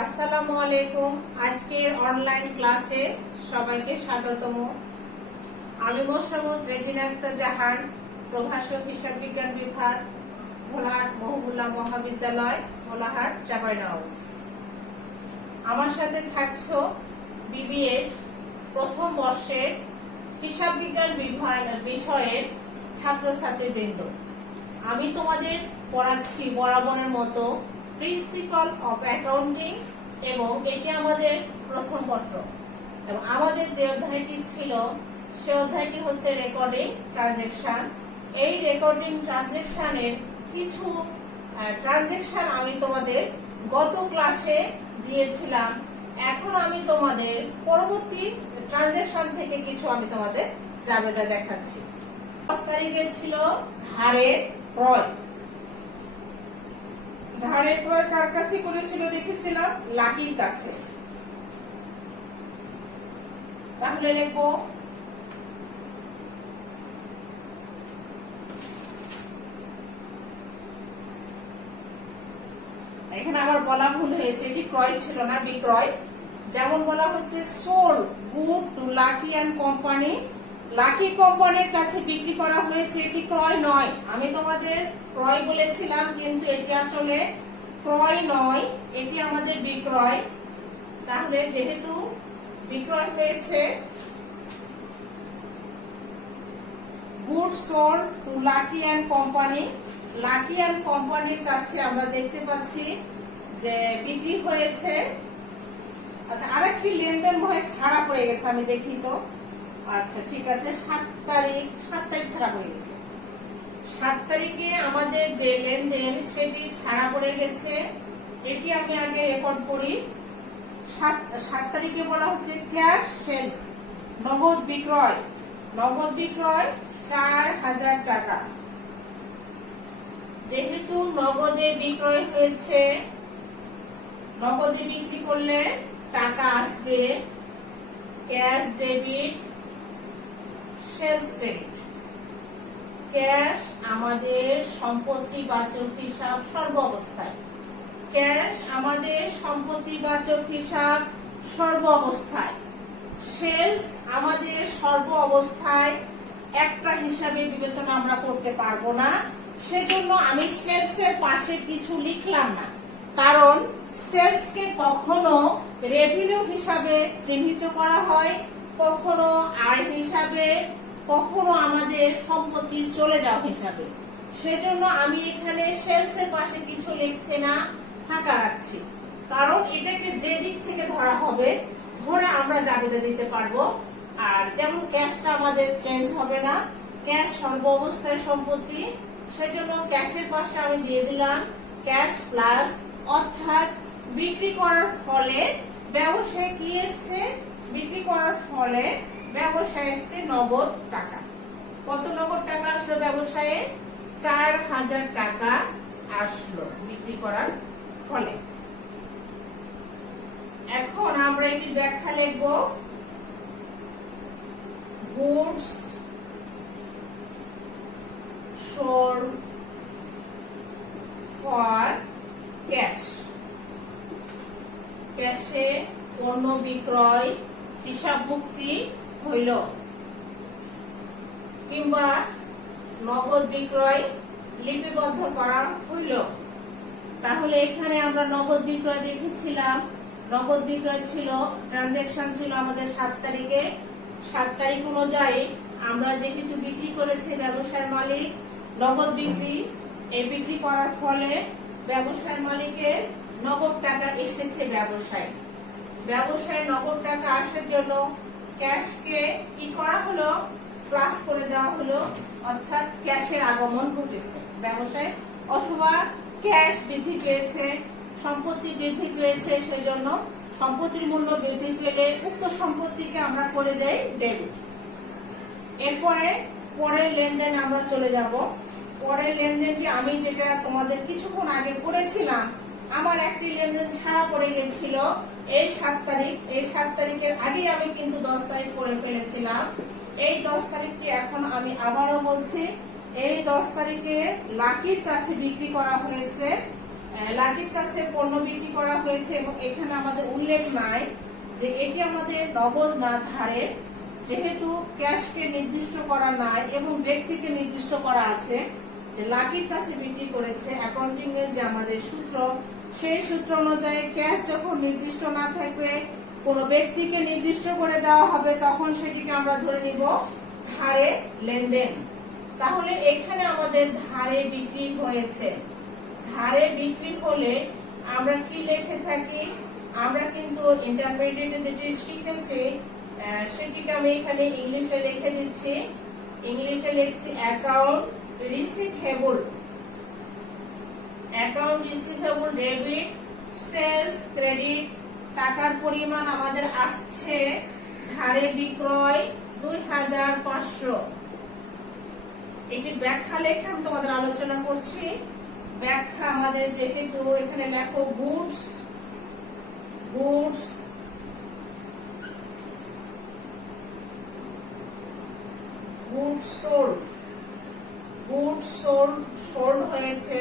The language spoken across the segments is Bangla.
আসসালামু আলাইকুম। আজকের অনলাইন ক্লাসে সবাইকে স্বাগতম। আমি মোসাম্মদ রেজিনা আক্তার জাহান, প্রভাষক হিসাব বিজ্ঞান বিভাগ, ভোলাহাট মহবুল্লাহ মহাবিদ্যালয়, ভোলাহাট চাঁপাইনবাবগঞ্জ। আমার সাথে থাকছো বিবিএস প্রথম বর্ষের হিসাব বিজ্ঞান বিভাগ বিষয়ের ছাত্রছাত্রীবৃন্দ। আমি তোমাদের পড়াচ্ছি বরাবরের মতো প্রিন্সিপাল অফ অ্যাকাউন্টিং, এবং এটি আমাদের প্রথম পত্র। এবং আমাদের যে অধ্যায়টি ছিল সে অধ্যায়টি হচ্ছে রেকর্ডিং ট্রানজেকশন। এই রেকর্ডিং ট্রানজেকশনের কিছু ট্রানজেকশন আমি তোমাদের গত ক্লাসে দিয়েছিলাম। এখন আমি তোমাদের পরবর্তী ট্রানজেকশন থেকে কিছু আমি তোমাদের জাবেদা দেখাচ্ছি। 10 তারিখে ছিল ধারের ক্রয়। ধারের ক্রয় কার কাছে করেছিল দেখেছিলাম? লাকির কাছে। তাহলে লিখবো এখানে আমার বলা ভুল হয়েছে, এটি ক্রয় ছিল না, বিক্রয়। যেমন বলা হচ্ছে sold good to Lucky and company. Lucky কোম্পানির কাছে বিক্রি করা হয়েছে, এটি ক্রয় নয়। আমি তোমাদের ক্রয় বলেছিলাম, কিন্তু এটি আসলে ক্রয় নয়, এটি আমাদের বিক্রয়। তাহলে যেহেতু বিক্রয় হয়েছে, good sold to Lucky and company. Lucky and কোম্পানির কাছে আমরা দেখতে পাচ্ছি যে বিক্রি হয়েছে। আচ্ছা, আরেকটি লেনদেন মনে হয় ছাড়া পড়ে গেছে, আমি দেখি তো। আচ্ছা ঠিক আছে, 7 তারিখ ছাড়া পড়ে গেছে। 7 তারিখে আমাদের যে লেনদেন সেটি ছাড়া পড়ে গেছে, এটি আমি আগে রেকর্ড করি। 7 তারিখে বলা হচ্ছে ক্যাশ সেলস, নগদ বিক্রয়। নগদ বিক্রয় 4000 টাকা। যেহেতু নগদে বিক্রয় হয়েছে, নগদে বিক্রি করলে টাকা আসবে, cash debit, sales credit. Cash আমাদের সম্পত্তিবাচক হিসাব সর্ব অবস্থায়। ক্যাশ আমাদের সম্পত্তিবাচক হিসাব সর্ব অবস্থায়। সেলস আমাদের সর্ব অবস্থায় একটা হিসাবে বিবেচনা আমরা করতে পারবো না, সেজন্য আমি সেলসের পাশে কিছু লিখলাম না। কারণ সেলসকে কখনো রেভিনিউ হিসাবে চিহ্নিত করা হয়, কখনো আয় হিসাবে, কখনো আমাদের সম্পত্তি চলে যাওয়া হিসাবে। সেজন্য আমি এখানে সেলসের পাশে কিছু লিখছি না, ফাঁকা রাখছি। কারণ এটাকে যে দিক থেকে ধরা হবে ধরে আমরা জাবেদা দিতে পারবো। আর যেমন ক্যাশটা আমাদের চেঞ্জ হবে না, ক্যাশ সর্ব অবস্থায় সম্পত্তি, সেজন্য ক্যাশের পাশে আমি দিয়ে দিলাম ক্যাশ প্লাস। অর্থাৎ বিক্রি করার ফলে ব্যবসায় কি এসছে? বিক্রি করার ফলে ব্যবসায় এসছে নগদ টাকা। কত নগদ টাকা আসলো ব্যবসায়ে? 4000 টাকা আসলো বিক্রি করার ফলে। এখন আমরা এটি ব্যাখ্যা লিখব। Goods sold for cash. ক্যাশে পণ্য বিক্রয় হিসাব মুক্তি হইল, কিংবা নগদ বিক্রয় লিপিবদ্ধ করা হইল। তাহলে এখানে আমরা নগদ বিক্রয় দেখেছিলাম। নগদ বিক্রয় ছিল, ট্রানজেকশন ছিল আমাদের 7 তারিখে। 7 তারিখ অনুযায়ী আমরা যেহেতু বিক্রি করেছি ব্যবসায়ের মালিক, নগদ বিক্রি, এই বিক্রি করার ফলে ব্যবসায়ের মালিকের নগদ টাকা এসেছে ব্যবসায়। ব্যবসায় নগদ টাকা আসার জন্য ক্যাশকে কি করা হলো? প্লাস করে দেওয়া হলো, অর্থাৎ ক্যাশের আগমন ঘটেছে ব্যবসায়। অথবা ক্যাশ বৃদ্ধি পেয়েছে, সম্পত্তি বৃদ্ধি পেয়েছে, সেজন্য সম্পত্তির মূল্য বৃদ্ধি পেলে উক্ত সম্পত্তিকে আমরা করে দেই ডেবিট। এরপরে পরের লেনদেন আমরা চলে যাব। পরের লেনদেনটি আমি যেটা তোমাদের কিছুক্ষণ আগে পড়েছিলাম, আমার একটি লেনদেন ছাড়া পড়ে গেছিল এই 7 তারিখ। এই 7 তারিখের আগে আমি কিন্তু 10 তারিখ করে ফেলেছিলাম। এই 10 তারিখটি এখন আমি আবারও বলছি। এই 10 তারিখে লাকির কাছে বিক্রি করা হয়েছে লাকির কাছে পণ্য বিক্রি করা হয়েছে এবং এখানে আমাদের উল্লেখ নাই যে এটি আমাদের নগদ না ধারে, যেহেতু ক্যাশকে নির্দিষ্ট করা নাই এবং ব্যক্তিকে নির্দিষ্ট করা আছে যে লাকির কাছে বিক্রি করেছে। অ্যাকাউন্টিং এর যে আমাদের সূত্র, সেই সূত্র অনুযায়ী ক্যাশ যখন নির্দিষ্ট না থাকবে, কোনো ব্যক্তিকে নির্দিষ্ট করে দেওয়া হবে, তখন সেটিকে আমরা ধরে নিব ধারে লেনদেন। তাহলে এখানে আমাদের ধারে বিক্রি হয়েছে। ধারে বিক্রি হলে আমরা কি লিখে থাকি? আমরা কিন্তু ইন্টারমিডিয়েটে যেটি শিখেছি সেটিকে আমি এখানে ইংলিশে লিখে দিচ্ছি। ইংলিশে লিখছি account receivable. Account receivable debit sales credit. টাকার পরিমাণ আমাদের আসছে ধারে বিক্রয় 2500। এটি ব্যাখ্যা লেখা আমি তোমাদের আলোচনা করছি। ব্যাখ্যা আমাদের যেহেতু এখানে লেখো goods, goods goods sold, goods sold, sold হয়েছে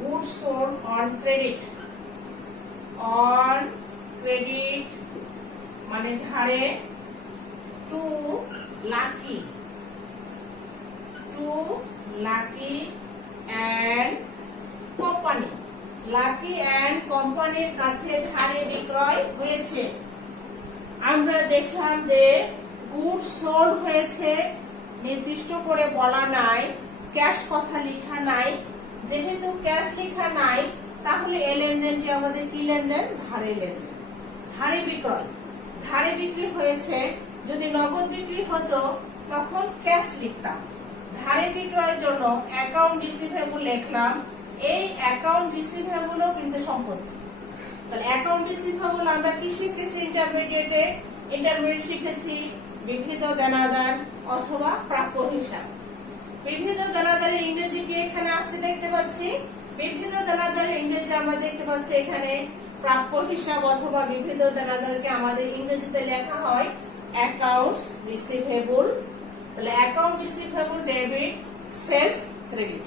goods sold on credit. On credit মানে ধারে to Lucky, to Lucky and company. Lucky and কোম্পানির কাছে ধারে বিক্রয় হয়েছে। আমরা দেখলাম যে গুডস সোল্ড হয়েছে, নির্দিষ্ট করে বলা নাই, ক্যাশ কথা লেখা নাই। যেহেতু ক্যাশ লেখা নাই, তাহলে এই লেনদেনটি আমাদের কি লেনদেন? ধারে লেনদেন। ধারে বিক্রয়, ধারে বিক্রি হয়েছে। যদি নগদ বিক্রি হতো তখন ক্যাশ লিখতাম। ধারে বিক্রয়ের জন্য অ্যাকাউন্ট রিসিভেবল লিখলাম। এই অ্যাকাউন্ট রিসিভেবলও কিন্তু সম্পত্তি। তাহলে অ্যাকাউন্ট রিসিভেবল আমরা কি শিখেছি ইন্টারমিডিয়েটে? ইন্টারমিডিয়েট শিখেছি বিবিধ দেনাদার অথবা প্রাপ্য হিসাব। বিবিধ দেনাদারের ইংরেজি কি এখানে আসছে দেখতে পাচ্ছি। বিবিধ দেনাদারের ইংরেজি আমরা দেখতে পাচ্ছি এখানে প্রাপ্য হিসাব অথবা বিবিধ দেনাদারকে আমাদের ইংরেজিতে লেখা হয় অ্যাকাউন্টস রিসিভেবল। তাহলে account receivable debit sales credit.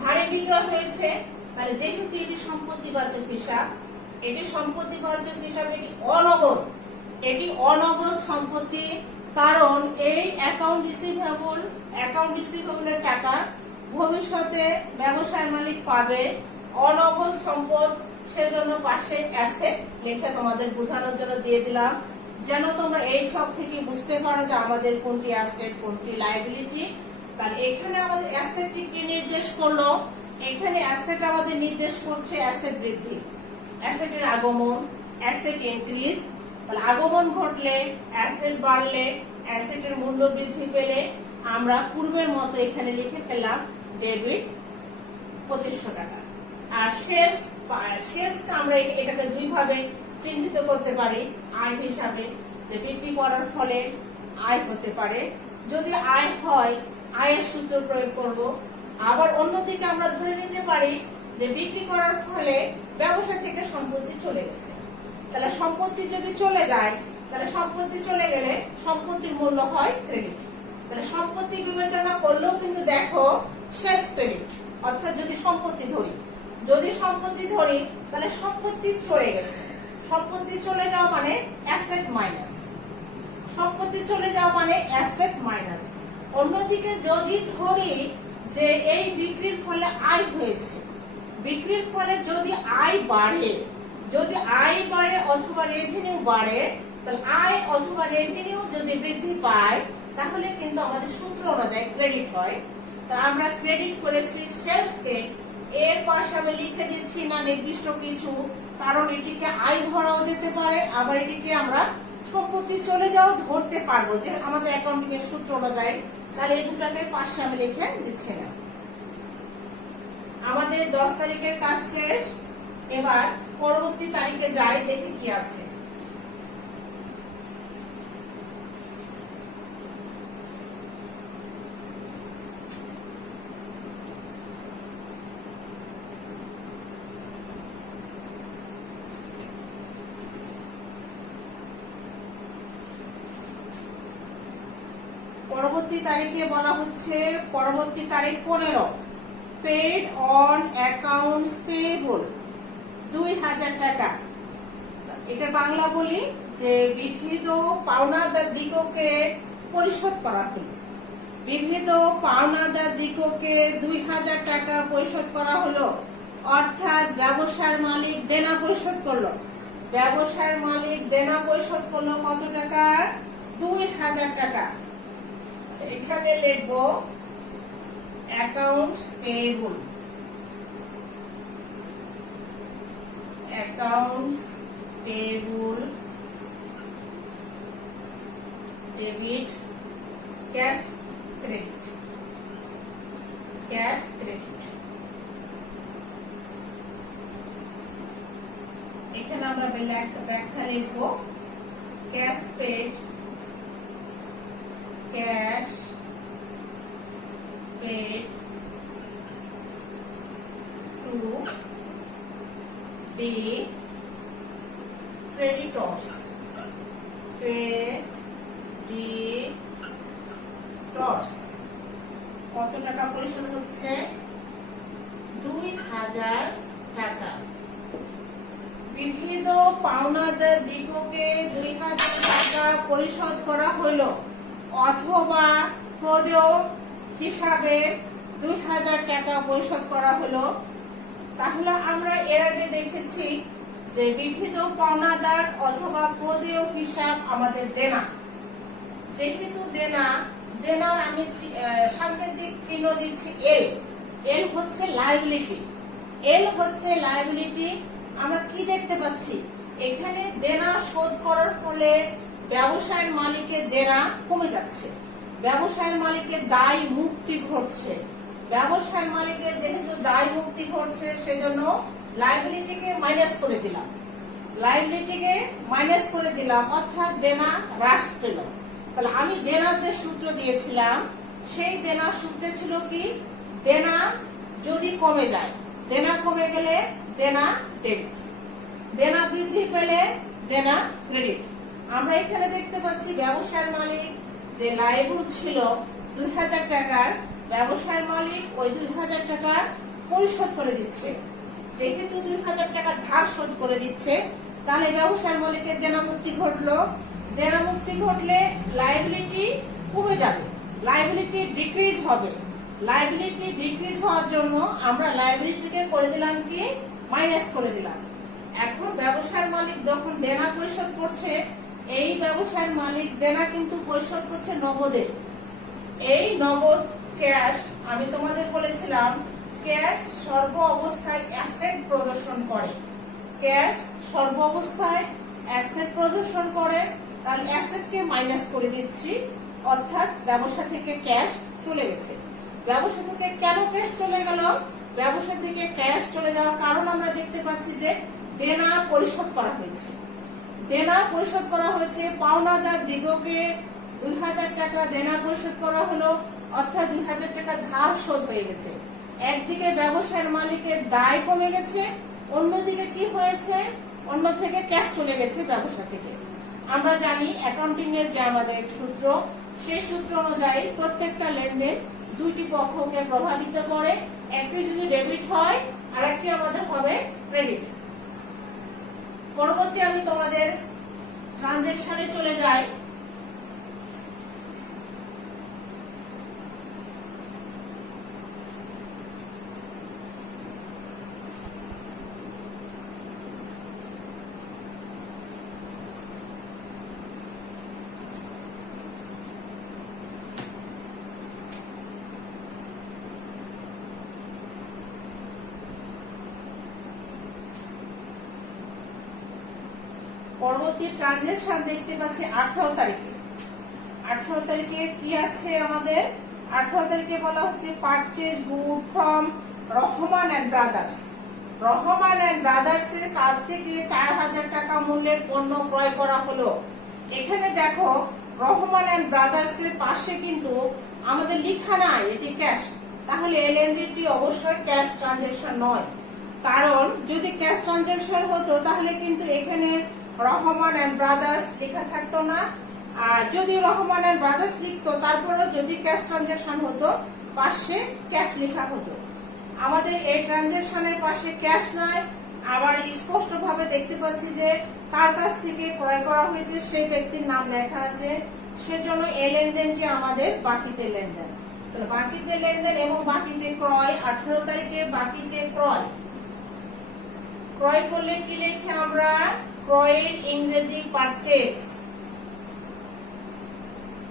ধারে বিক্রয় হয়েছে, তাহলে যেহেতু এটি সম্পত্তিবাচক হিসাব, এটি সম্পত্তিবাচক হিসাব, এটি অনগদ, এটি অনগদ সম্পত্তি। কারণ এই অ্যাকাউন্ট রিসিভেবল, অ্যাকাউন্ট রিসিভেবলের টাকা ভবিষ্যতে ব্যবসায়ের মালিক পাবে, অনগদ সম্পদ। সেজন্য পাশে অ্যাসেট লিখে তোমাদের বোঝানোর জন্য দিয়ে দিলাম, যেন তোমরা এই ছক থেকে বুঝতে পারো যে আমাদের কোনটি অ্যাসেট কোনটি লায়াবিলিটি। তাহলে এখানে আমাদের অ্যাসেটটি কি নির্দেশ করলো? এখানে অ্যাসেট আমাদের নির্দেশ করছে অ্যাসেট বৃদ্ধি, অ্যাসেটের আগমন, অ্যাসেট ইনক্রিজ। তাহলে আগমন ঘটলে, অ্যাসেট বাড়লে, অ্যাসেটের মূল্য বৃদ্ধি পেলে আমরা পূর্বের মতো এখানে লিখে ফেললাম ডেবিট 2500 টাকা। আর সেলস, সেলসকে আমরা এটাকে দুই ভাবে চিহ্নিত করতে পারি আয় হিসাবে, যে বিক্রি করার ফলে আয় হতে পারে। যদি আয় হয়, আয়ের সূত্র প্রয়োগ করব। আবার অন্যদিকে আমরা ধরে নিতে পারি যে বিক্রি করার ফলে ব্যবসা থেকে সম্পত্তি চলে গেছে। তাহলে সম্পত্তি যদি চলে যায়, তাহলে সম্পত্তি চলে গেলে সম্পত্তির মূল্য হয় ক্রেডিট। তাহলে সম্পত্তি বিবেচনা করলেও কিন্তু দেখো সেলস ক্রেডিট, অর্থাৎ যদি সম্পত্তি ধরি, যদি সম্পত্তি ধরি তাহলে সম্পত্তি চলে গেছে। সম্পত্তি চলে যাওয়া মানে অ্যাসেট মাইনাস, সম্পত্তি চলে যাওয়া মানে অ্যাসেট মাইনাস। অন্যদিকে যদি ধরি যে এই বিক্রির ফলে আয় হয়েছে, বিক্রির ফলে যদি আয় বাড়ে, যদি আয় বাড়ে অথবা রেভিনিউ বাড়ে, তাহলে আয় অথবা রেভিনিউ যদি বৃদ্ধি পায় তাহলে কিন্তু আমাদের সূত্র অনুযায়ী ক্রেডিট হয়। তা আমরা ক্রেডিট করেছি সেলসকে। এর পাশে আমি লিখে দিচ্ছি না নির্দিষ্ট কিছু, কারণ এটিকে আয় ধরাও যেতে পারে, আবার এটিকে আমরা সম্পত্তি চলে যাও ধরতে পারবো যে আমাদের অ্যাকাউন্টিং এর সূত্র অনুযায়ী। তাহলে এই দুটাকে পাশে আমি লিখে দিচ্ছি না। আমাদের 10 তারিখের কাজ শেষ। এবার পরবর্তী তারিখে যাই, দেখি কি আছে। পরবর্তী তারিখে বলা হচ্ছে পরবর্তী তারিখ 15। পেড অন অ্যাকাউন্টস পেয়েবল 2000 টাকা। এটা বাংলা বলি যে বিবিধ পাওনাদারদিগকে পরিশোধ করা হলো। বিবিধ পাওনাদারদিগকে 2000 টাকা পরিশোধ করা হলো, অর্থাৎ ব্যবসার মালিক দেনা পরিশোধ করলো। ব্যবসার মালিক দেনা পরিশোধ করলো কত টাকা? 2000 টাকা। এখানে লিখবো accounts payable. Accounts payable debit cash credit. Cash credit. এখানে আমরা ব্যাখ্যা লিখবো cash paid, cash paid to the creditors. Creditors কত টাকা পরিশোধ হচ্ছে? 2000 টাকা। বিবিধ পাওনাদারদিগকে 2000 টাকা পরিশোধ করা হলো, অথবা প্রদেয় হিসাবে 2000 টাকা পরিশোধ করা হলো। তাহলে আমরা এর আগে দেখেছি যে বিবিধ পাওনাদার অথবা প্রদেয় হিসাব আমাদের দেনা। যেহেতু দেনার আমি সাংকেতিক চিহ্ন দিচ্ছি এল। এল হচ্ছে লায়াবিলিটি। এল হচ্ছে লায়াবিলিটি। আমরা কি দেখতে পাচ্ছি? এখানে দেনা শোধ করার ফলে ব্যবসায়ের মালিকের দেনা কমে যাচ্ছে, ব্যবসায়ের মালিকের দায় মুক্তি ঘটছে। ব্যবসায়ের মালিকের যেহেতু দায় মুক্তি ঘটছে, সেজন্য লায়াবিলিটিকে মাইনাস করে দিলাম। লায়াবিলিটিকে মাইনাস করে দিলাম, অর্থাৎ দেনা হ্রাস পেল। তাহলে আমি দেনার যে সূত্র দিয়েছিলাম, সেই দেনার সূত্রে ছিল কি? দেনা যদি কমে যায়, দেনা কমে গেলে দেনা ডেবিট, দেনা বৃদ্ধি পেলে দেনা ক্রেডিট। আমরা এখানে দেখতে পাচ্ছি ব্যবসায়ের মালিক যে লায়াবল ছিল 2000 টাকার, ব্যবসায়ের মালিক ওই 2000 টাকা পরিশোধ করে দিচ্ছে। যেহেতু 2000 টাকা ধার শোধ করে দিচ্ছে, তাহলে ব্যবসায়ের মালিকের দেনা মুক্তি ঘটলো। দেনা মুক্তি ঘটলে লায়াবিলিটি কমে যাবে, লায়াবিলিটি ডিক্রিজ হবে। লায়াবিলিটি ডিক্রিজ হওয়ার জন্য আমরা লায়াবিলিটিকে করে দিলাম কি? মাইনাস করে দিলাম। এখন ব্যবসায়ের মালিক যখন দেনা পরিশোধ করছে, এই ব্যবসায়ের মালিক দেনা কিন্তু পরিশোধ করছে নগদে। এই নগদ ক্যাশ, আমি তোমাদের বলেছিলাম ক্যাশ সর্ব অবস্থায় অ্যাসেট প্রদর্শন করে। ক্যাশ সর্ব অবস্থায় অ্যাসেট প্রদর্শন করে। তাহলে অ্যাসেটকে মাইনাস করে দিচ্ছি, অর্থাৎ ব্যবসা থেকে ক্যাশ চলে গেছে। ব্যবসা থেকে কেন ক্যাশ চলে গেল? ব্যবসা থেকে ক্যাশ চলে যাওয়ার কারণ আমরা দেখতে পাচ্ছি যে দেনা পরিশোধ করা হয়েছে। দেনা পরিশোধ করা হয়েছে, পাওনাদার দিগকে 2000 টাকা দেনা পরিশোধ করা হলো, অর্থাৎ 2000 টাকা ধার শোধ হয়ে গেছে। একদিকে ব্যবসায়ের মালিকের দায় কমে গেছে, অন্যদিকে কি হয়েছে? অন্য থেকে ক্যাশ চলে গেছে ব্যবসা থেকে। আমরা জানি অ্যাকাউন্টিং এর যে আমাদের সূত্র, সেই সূত্র অনুযায়ী প্রত্যেকটা লেনদেন দুইটি পক্ষকে প্রভাবিত করে। একটি যদি ডেবিট হয়, আর একটি আমাদের হবে ক্রেডিট। পরবর্তী আমি তোমাদের ট্রানজ্যাকশনে চলে যাই। পরবর্তী ট্রানজ্যাকশন দেখতে পাচ্ছি 18 তারিখে। 18 তারিখে কি আছে আমাদের? 18 তারিখে বলা হচ্ছে purchase good from Rahman and brothers. Rahman and brothers এর কাছ থেকে 4000 টাকা মূল্যের পণ্য ক্রয় করা হলো। এখানে দেখো রহমান এন্ড ব্রাদার্স এর পাশে কিন্তু আমাদের লেখা নাই এটি ক্যাশ। তাহলে এই লেনদেনটি অবশ্যই ক্যাশ ট্রানজ্যাকশন নয়। কারণ যদি ক্যাশ ট্রানজ্যাকশন হতো, তাহলে কিন্তু এখানে রহমান এন্ড ব্রাদার্স লেখা থাকতো না। আর যদি রহমান এন্ড ব্রাদার্স লিখতো, তারপরে যদি ক্যাশ ট্রানজ্যাকশন হতো, পাশে ক্যাশ লেখা হতো। আমাদের এই ট্রানজাকশনের পাশে ক্যাশ নাই, আবার স্পষ্ট ভাবে দেখতে পাচ্ছি যে কার কাছ থেকে ক্রয় করা হয়েছে সেই ব্যক্তির নাম লেখা আছে, সেজন্য এই লেনদেনটি আমাদের বাকিতে লেনদেন। তাহলে বাকিতে লেনদেন এবং বাকিতে ক্রয়, 18 তারিখে বাকিতে ক্রয়। ক্রয় করলে কি লিখে আমরা? ক্রয়ের ইংরেজি পারচেজ।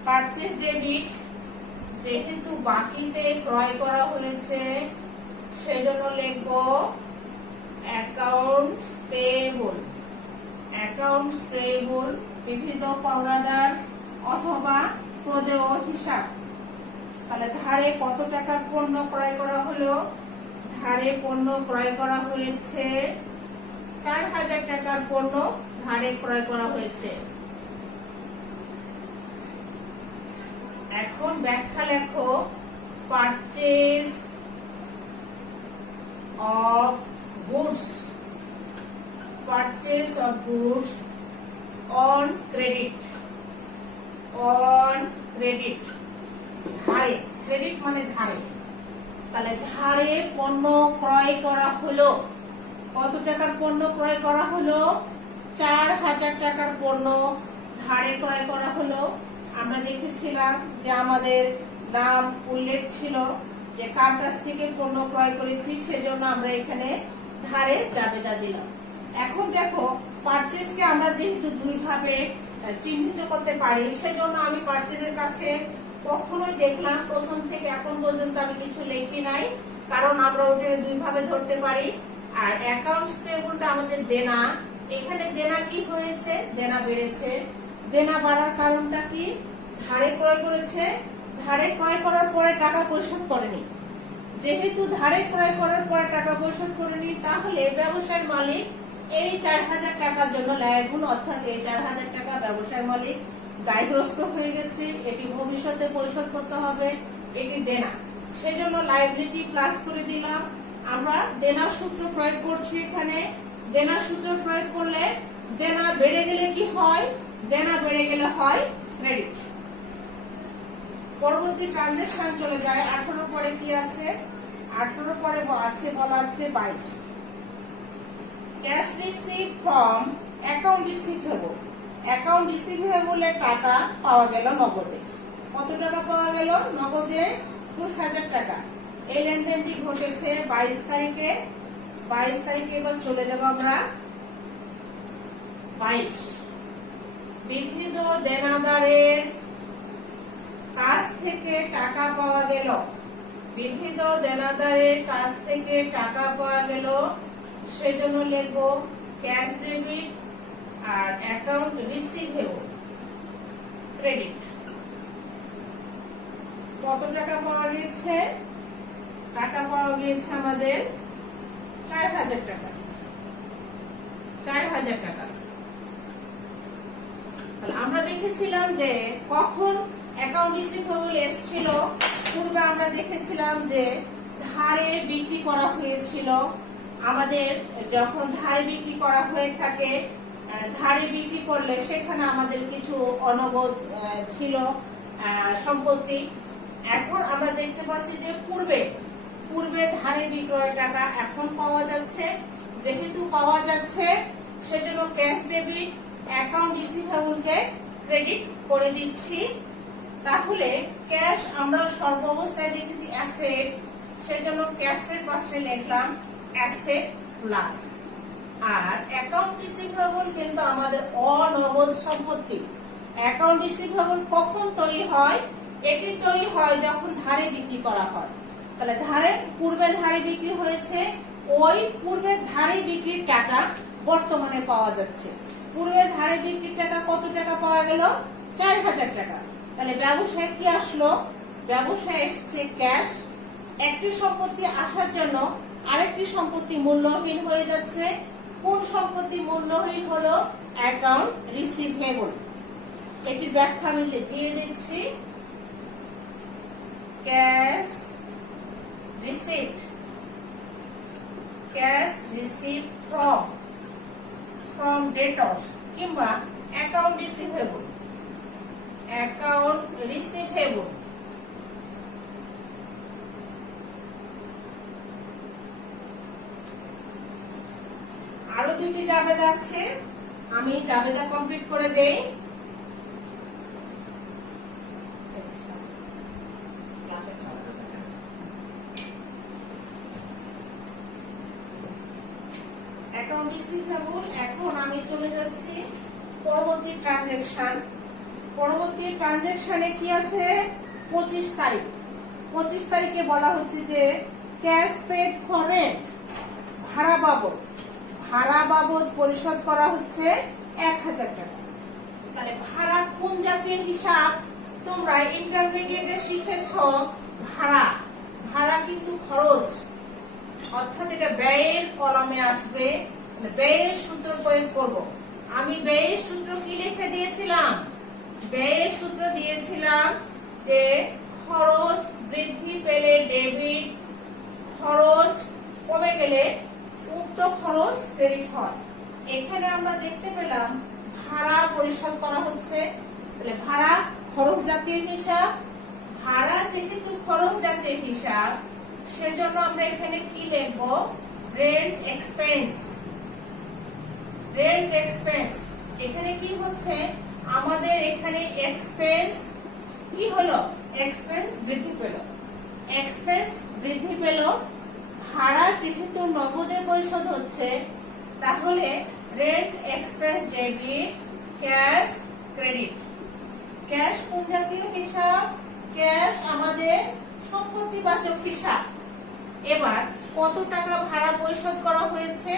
পারচেজ ডেবিট, যেহেতু বাকিতে ক্রয় করা হয়েছে সেজন্য লিখব অ্যাকাউন্টস পেয়েবল। অ্যাকাউন্টস পেয়েবল বিভিন্ন পাওনাদার অথবা প্রদেয় হিসাব। তাহলে ধারে কত টাকার পণ্য ক্রয় করা হলো? ধারে পণ্য ক্রয় করা হয়েছে 4000 টাকার পণ্য ধারে ক্রয় করা হয়েছে। এখন ব্যাখ্যা লেখো, purchase of goods, purchase of goods on credit, on credit, ধারে, ক্রেডিট মানে ধারে। তাহলে ধারে পণ্য ক্রয় করা হলো, কত টাকার পণ্য ক্রয় করা হলো? 4000 টাকার পণ্য ধারে ক্রয় করা হলো। আমরা দেখেছিলাম যে আমাদের নাম উল্লেখ ছিল যে কার কাছ থেকে পণ্য ক্রয় করেছি, সেজন্য আমরা এখানে ধারে জাবেদা দিলাম। এখন দেখো, পারচেজকে আমরা যেহেতু দুই ভাবে চিহ্নিত করতে পারি, সেজন্য আমি পারচেজের কাছে কখনোই দেখলাম প্রথম থেকে এখন পর্যন্ত আমি কিছু লিখি নাই, কারণ আমরা ওটা দুই ভাবে ধরতে পারি। আর অ্যাকাউন্টস পেয়েবলটা আমাদের দেনা, এখানে দেনা কি হয়েছে? দেনা বেড়েছে। দেনা বাড়ার কারণটা কি? ধারে ক্রয় করেছে, ধারে ক্রয় করার পরে টাকা পরিশোধ করেনি। যেহেতু ধারে ক্রয় করার পরে টাকা পরিশোধ করেনি, তাহলে ব্যবসায়ীর মালিক এই 4000 টাকার জন্য লায়াবল, অর্থাৎ এই 4000 টাকা ব্যবসায়ীর মালিক দায়গ্রস্ত হয়ে গেছে, এটি ভবিষ্যতে পরিশোধ করতে হবে, এটি দেনা। সেজন্য লায়াবিলিটি প্লাস করে দিলাম। আমরা দেনার সূত্র প্রয়োগ করছি এখানে। দেনার সূত্র প্রয়োগ করলে দেনা বেড়ে গেলে কি হয়? দেনা বেড়ে গেলে হয় ক্রেডিট। পরবর্তী ট্রানজাকশন চলে যায়। 18 পরে কি আছে? 18 পরে আছে, বলা আছে 22, cash receive from account receivable. Account রিসিভেবলের টাকা পাওয়া গেল নগদে। কত টাকা পাওয়া গেল? নগদে 2000 টাকা। এই লেনদেনটি ঘটেছে 22 তারিখে। 22 তারিখে এবার চলে যাব আমরা 22। বিভিন্ন দেনাদারের কাছ থেকে টাকা পাওয়া গেল, বিভিন্ন দেনাদারের কাছ থেকে টাকা পাওয়া গেল, সেজন্য লিখব ক্যাশ ডেবিট আর অ্যাকাউন্ট রিসিভেবল ক্রেডিট। কত টাকা পাওয়া গিয়েছে? টাকা পাওয়া গিয়েছে আমাদের 4000 টাকা। 4000 টাকা। আমরা দেখেছিলাম যে কখন অ্যাকাউন্ট রিসিভেবল এসেছিল। পূর্বে আমরা দেখেছিলাম যে ধারে বিক্রি করা হয়েছিল। আমাদের যখন ধারে বিক্রি করা হয়ে থাকে, ধারে বিক্রি করলে সেখানে আমাদের কিছু অনগদ ছিল সম্পত্তি। এখন আমরা দেখতে পাচ্ছি যে পূর্বে ধারে বিক্রয় টাকা এখন পাওয়া যাচ্ছে। যেহেতু পাওয়া যাচ্ছে, সেজন্য ক্যাশ ডেবিট অ্যাকাউন্ট রিসিভেবলকে ক্রেডিট করে দিচ্ছি। তাহলে ক্যাশ আমরা সর্বাবস্থায় দেখেছি অ্যাসেট, সেজন্য ক্যাশের পাশে লিখলাম অ্যাসেট প্লাস। আর অ্যাকাউন্ট রিসিভেবল কিন্তু আমাদের অনগদ সম্পত্তি। অ্যাকাউন্ট রিসিভেবল কখন তৈরি হয়? এটি তৈরি হয় যখন ধারে বিক্রি করা হয়। তাহলে পূর্বে ধারে বিক্রি হয়েছে, ওই পূর্বে ধারে বিক্রির টাকা বর্তমানে পাওয়া যাচ্ছে। পূর্বে ধারে বিক্রির টাকা কত টাকা পাওয়া গেল? 4000 টাকা। তাহলে ব্যবসায় কি আসলো? ব্যবসায় এসছে ক্যাশ। একটি সম্পত্তি আসার জন্য আরেকটি সম্পত্তি মূল্যহীন হয়ে যাচ্ছে। কোন সম্পত্তি মূল্যহীন হলো? Account receivable. এটি ব্যাখ্যা আমি দিয়ে দিচ্ছি। Cash receive, cash receive from debtors কিংবা অ্যাকাউন্ট রিসিভেবল, অ্যাকাউন্ট রিসিভেবল দুইটি জাবেদা আছে, আমি জাবেদা কমপ্লিট করে দেই। Account receivable. এখন আমি চলে যাচ্ছি পরবর্তী ট্রানজ্যাকশন। পরবর্তী ট্রানজ্যাকশনে কি আছে? 25 তারিখ। 25 তারিখে বলা হচ্ছে যে ক্যাশ পেড ফর রেন্ট, ভাড়া বাবদ। ভাড়া বাবদ পরিশোধ করা হচ্ছে 1000 টাকা। তাহলে ভাড়া কোন জাতীয় হিসাব? তোমরা ইন্টারমিডিয়েটে শিখেছো ভাড়া। ভাড়া কিন্তু খরচ, অর্থাৎ এটা ব্যয়ের কলামে আসবে। ব্যয়ের সূত্র প্রয়োগ করব। আমি ব্যয়ের সূত্র কি লিখে দিয়েছিলাম? ব্যয়ের সূত্র দিয়েছিলাম যে খরচ বৃদ্ধি পেলে ডেবিট, খরচ কমে গেলে উক্ত খরচ ক্রেডিট হয়। এখানে আমরা দেখতে পেলাম ভাড়া পরিশোধ করা হচ্ছে। তাহলে ভাড়া খরচ জাতীয় হিসাব। ভাড়া যেহেতু খরচ জাতীয় হিসাব, সেজন্য আমরা এখানে কি লিখব? Rent expense. Rent expense. এখানে কি হচ্ছে? আমাদের এখানে এক্সপেন্স কি হলো? এক্সপেন্স বৃদ্ধি পেল। এক্সপেন্স বৃদ্ধি পেল। ভাড়া যেহেতু নগদে পরিশোধ হচ্ছে, তাহলে rent expense debit, cash credit. Cash কোন জাতীয় হিসাব? ক্যাশ আমাদের সম্পত্তিবাচক হিসাব। এবার কত টাকা ভাড়া পরিশোধ করা হয়েছে?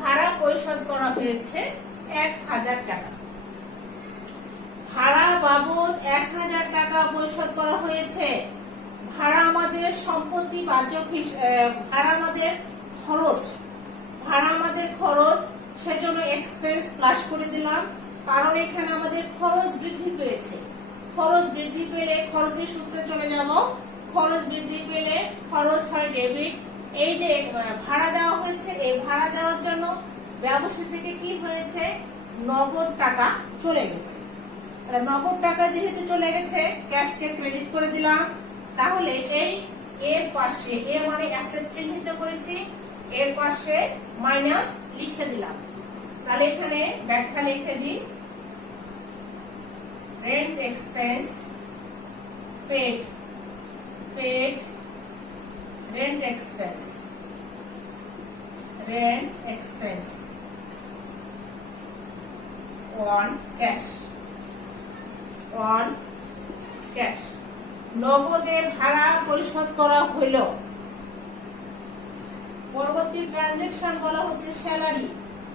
ভাড়া পরিশোধ করা হয়েছে 1000 টাকা। ভাড়া বাবদ 1000 টাকা পরিশোধ করা হয়েছে। ভাড়া আমাদের সম্পত্তিবাচক ভাড়া আমাদের খরচ। ভাড়া আমাদের খরচ, সেজন্য এক্সপেন্স প্লাস করে দিলাম, কারণ এখানে আমাদের খরচ বৃদ্ধি পেয়েছে। খরচ বৃদ্ধি পেলে খরচের সূত্রে চলে যাব। খরচ বৃদ্ধি পেলে খরচ হয় ডেবিট। এই যে ভাড়া দেওয়া হয়েছে, এই ভাড়া দেওয়ার জন্য ব্যবসা থেকে কি হয়েছে? নগদ টাকা চলে গেছে। নগদ টাকা যেহেতু চলে গেছে, ক্যাশকে ক্রেডিট করে দিলাম। তাহলে এই এর পাশে, এ মানে অ্যাসেট চিহ্নিত করেছি, এর পাশে মাইনাস লিখে দিলাম। তাহলে এখানে ব্যাখ্যা লিখে দিই। Rent expense paid, paid rent expense, rent expense on cash, on cash। নগদে ভাড়া পরিশোধ করা হইল। পরবর্তী ট্রানজ্যাকশন বলা হচ্ছে salary,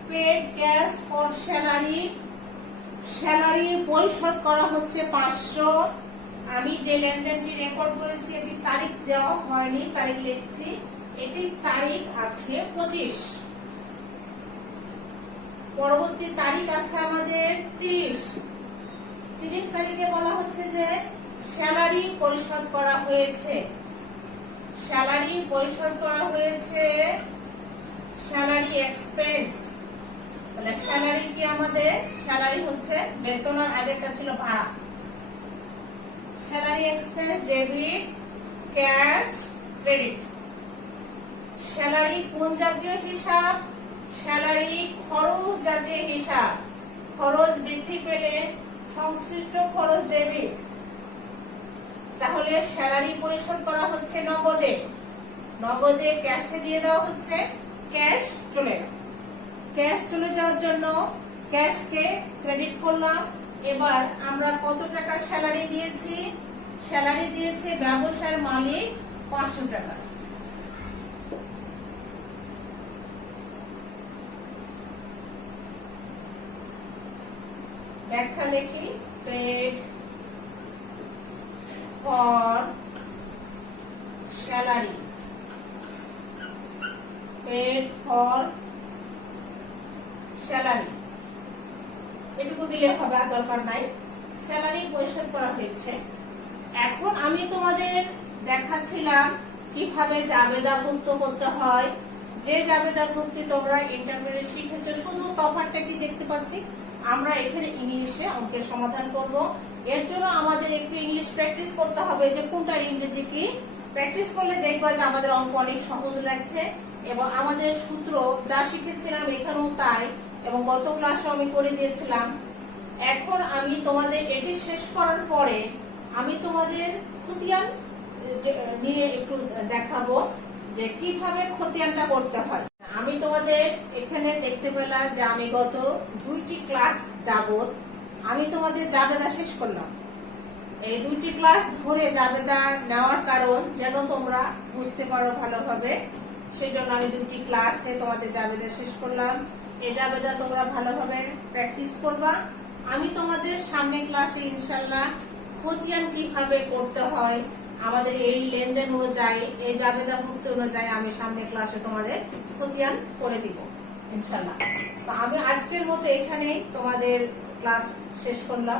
paid cash for salary. Salary পরিশোধ করা হচ্ছে 500। আমি যে লেনদেনটি রেকর্ড করেছি, এটি তারিখ দেওয়া হয়নি, তারিখ লিখছি। এটি তারিখ আছে 25। পরবর্তী তারিখ আছে আমাদের 30। 30 তারিখে বলা হচ্ছে যে স্যালারি পরিশোধ করা হয়েছে। স্যালারি পরিশোধ করা হয়েছে, স্যালারি এক্সপেন্স। তাহলে স্যালারি কি আমাদের? স্যালারি হচ্ছে বেতনের আগেটা ছিল ভাড়া। Salary expense debit, cash credit. Salary কোন জাতীয় হিসাব? স্যালারি খরচ জাতীয় হিসাব। খরচ বৃদ্ধি পেলে সংশ্লিষ্ট খরচ ডেবিট। তাহলে স্যালারি পরিশোধ করা হচ্ছে নগদে। নগদে ক্যাশে দিয়ে দেওয়া হচ্ছে, ক্যাশ চলে গেল। ক্যাশ চলে যাওয়ার জন্য ক্যাশকে ক্রেডিট করলাম। এবার আমরা কত টাকা স্যালারি দিয়েছি? স্যালারি দিয়েছে ব্যবসার মালিক 500 টাকা। ব্যাখ্যা লিখি। Paid for salary, paid for salary, এটুকু দিলে হবে, আর দরকার নাই। স্যালারি পরিশোধ করা হয়েছে। এখন আমি তোমাদের দেখাচ্ছিলাম কিভাবে জাবেদাভুক্ত করতে হয়। যে জাবেদাভুক্তি তোমরা ইন্টারমিডিয়েট শিখেছো, শুধু তফাৎটা কি দেখতে পাচ্ছি, আমরা এখানে ইংলিশে অঙ্কের সমাধান করব। এর জন্য আমাদের একটু ইংলিশ প্র্যাকটিস করতে হবে, যে কোনটার ইংরেজি কি। প্র্যাকটিস করলে দেখবা যে আমাদের অঙ্ক অনেক সহজ লাগছে। এবং আমাদের সূত্র যা শিখেছিলাম এখানেও তাই, এবং গত ক্লাসে আমি করে দিয়েছিলাম। এখন আমি তোমাদের এটি শেষ করার পরে আমি তোমাদের খতিয়ান নিয়ে একটু দেখাবো যে কিভাবে খতিয়ানটা করতে হয়। আমি তোমাদের এখানে দেখতে পেলাম যে আমি গত 2টি ক্লাস যাবত আমি তোমাদের জাবেদা শেষ করলাম। এই 2টি ক্লাস ধরে জাবেদা নেওয়ার কারণ যেন তোমরা বুঝতে পারো ভালোভাবে, সেই জন্য আমি 2টি ক্লাসে তোমাদের জাবেদা শেষ করলাম। এই জাবেদা তোমরা ভালোভাবে প্র্যাকটিস করবা। আমি তোমাদের সামনে ক্লাসে ইনশাল্লাহ খতিয়ান কিভাবে করতে হয় আমাদের এই লেনদেন অনুযায়ী, এই জাবেদা ভুক্তি অনুযায়ী আমি সামনে ক্লাসে তোমাদের খতিয়ান করে দিব ইনশাল্লাহ। তো আমি আজকের মতো এখানেই তোমাদের ক্লাস শেষ করলাম।